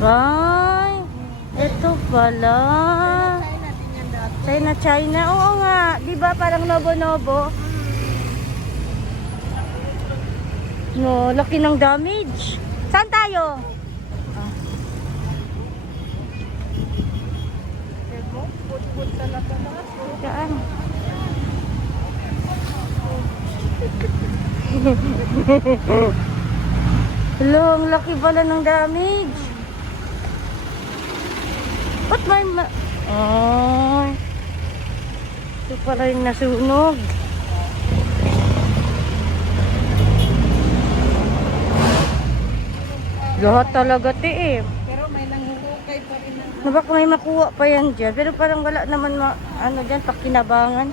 Ay, ito pala. China din yan dati. China, China. Oo nga. Di ba parang nobo-nobo? No, laki ng damage. Saan tayo? Emo, put-put talaga na. Saan? Hello, ang laki pala ng damage. Ba't may ay, ito pala yung nasunog. Lahat talaga eh. Pero may nanghukay pa rin ng Baka may makuha pa yan dyan. Pero parang wala naman ano dyan, pakinabangan.